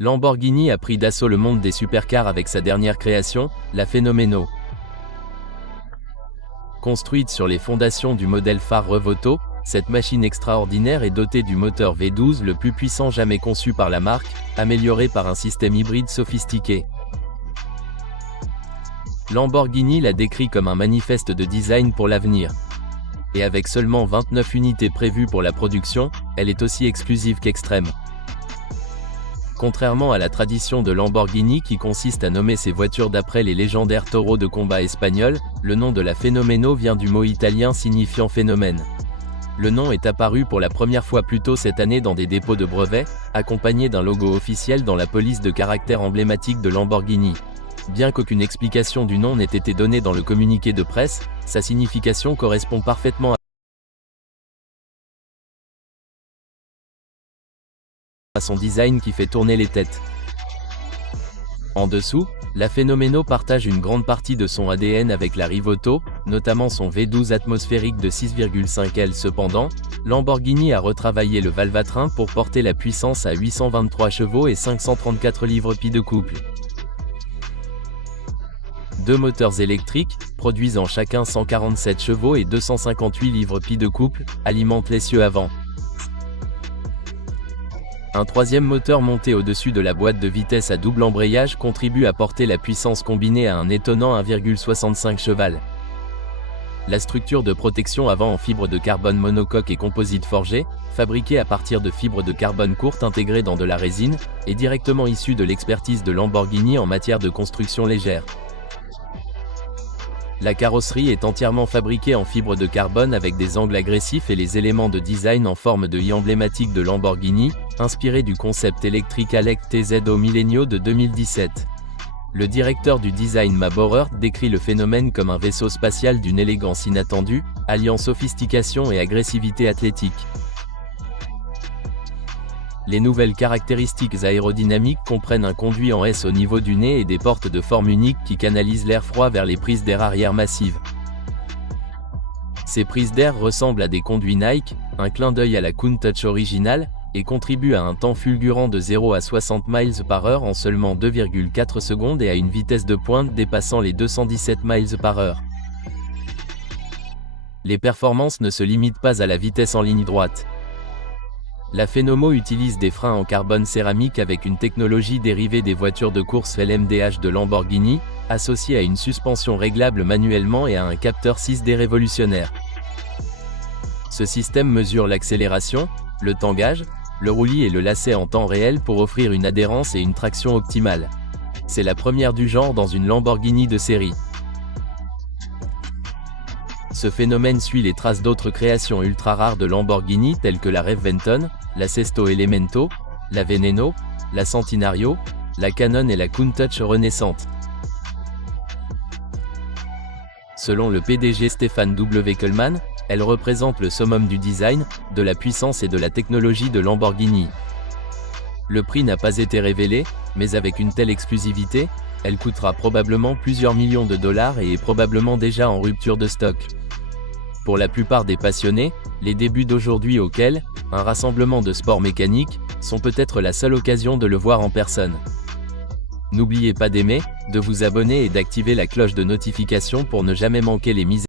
Lamborghini a pris d'assaut le monde des supercars avec sa dernière création, la Fenomeno. Construite sur les fondations du modèle phare Revuoto, cette machine extraordinaire est dotée du moteur V12 le plus puissant jamais conçu par la marque, amélioré par un système hybride sophistiqué. Lamborghini l'a décrit comme un manifeste de design pour l'avenir. Et avec seulement 29 unités prévues pour la production, elle est aussi exclusive qu'extrême. Contrairement à la tradition de Lamborghini qui consiste à nommer ses voitures d'après les légendaires taureaux de combat espagnols, le nom de la Fenomeno vient du mot italien signifiant phénomène. Le nom est apparu pour la première fois plus tôt cette année dans des dépôts de brevets, accompagné d'un logo officiel dans la police de caractère emblématique de Lamborghini. Bien qu'aucune explication du nom n'ait été donnée dans le communiqué de presse, sa signification correspond parfaitement à son design qui fait tourner les têtes. En dessous, la Fenomeno partage une grande partie de son ADN avec la Revuoto, notamment son V12 atmosphérique de 6,5 L. Cependant, Lamborghini a retravaillé le valvatrain pour porter la puissance à 823 chevaux et 534 livres-pieds de couple. Deux moteurs électriques, produisant chacun 147 chevaux et 258 livres-pieds de couple, alimentent l'essieu avant. Un troisième moteur monté au-dessus de la boîte de vitesse à double embrayage contribue à porter la puissance combinée à un étonnant 1,65 cheval. La structure de protection avant en fibre de carbone monocoque et composite forgé, fabriquée à partir de fibres de carbone courtes intégrées dans de la résine, est directement issue de l'expertise de Lamborghini en matière de construction légère. La carrosserie est entièrement fabriquée en fibre de carbone avec des angles agressifs et les éléments de design en forme de I emblématique de Lamborghini, inspiré du concept électrique ALEC TZO Millennio de 2017. Le directeur du design Matt Bauer décrit le phénomène comme un vaisseau spatial d'une élégance inattendue, alliant sophistication et agressivité athlétique. Les nouvelles caractéristiques aérodynamiques comprennent un conduit en S au niveau du nez et des portes de forme unique qui canalisent l'air froid vers les prises d'air arrière massives. Ces prises d'air ressemblent à des conduits Nike, un clin d'œil à la Countach originale, et contribuent à un temps fulgurant de 0 à 60 miles par heure en seulement 2,4 secondes et à une vitesse de pointe dépassant les 217 miles par heure. Les performances ne se limitent pas à la vitesse en ligne droite. La Fenomeno utilise des freins en carbone céramique avec une technologie dérivée des voitures de course LMDH de Lamborghini, associée à une suspension réglable manuellement et à un capteur 6D révolutionnaire. Ce système mesure l'accélération, le tangage, le roulis et le lacet en temps réel pour offrir une adhérence et une traction optimale. C'est la première du genre dans une Lamborghini de série. Ce phénomène suit les traces d'autres créations ultra rares de Lamborghini telles que la Reventon, la Sesto Elemento, la Veneno, la Centenario, la Canon et la Countach renaissante. Selon le PDG Stefan W. Kullman, elle représente le summum du design, de la puissance et de la technologie de Lamborghini. Le prix n'a pas été révélé, mais avec une telle exclusivité, elle coûtera probablement plusieurs millions de dollars et est probablement déjà en rupture de stock. Pour la plupart des passionnés, les débuts d'aujourd'hui auxquels, un rassemblement de sport mécanique, sont peut-être la seule occasion de le voir en personne. N'oubliez pas d'aimer, de vous abonner et d'activer la cloche de notification pour ne jamais manquer les mises